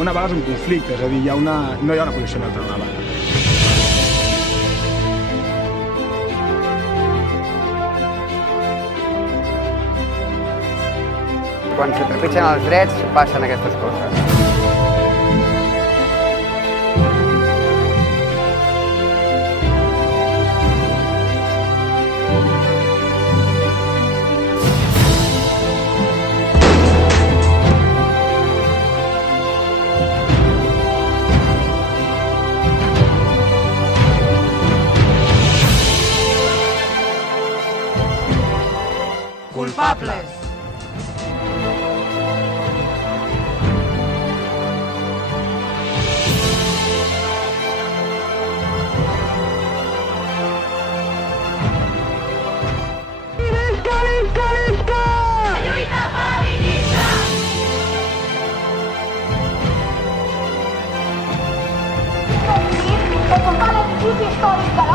una vaga és un conflicte, és a dir, no hi ha una posició neutra en una vaga. Quan se trepitgen els drets passen aquestes coses. Culpables. Que contar l'edifici històric de la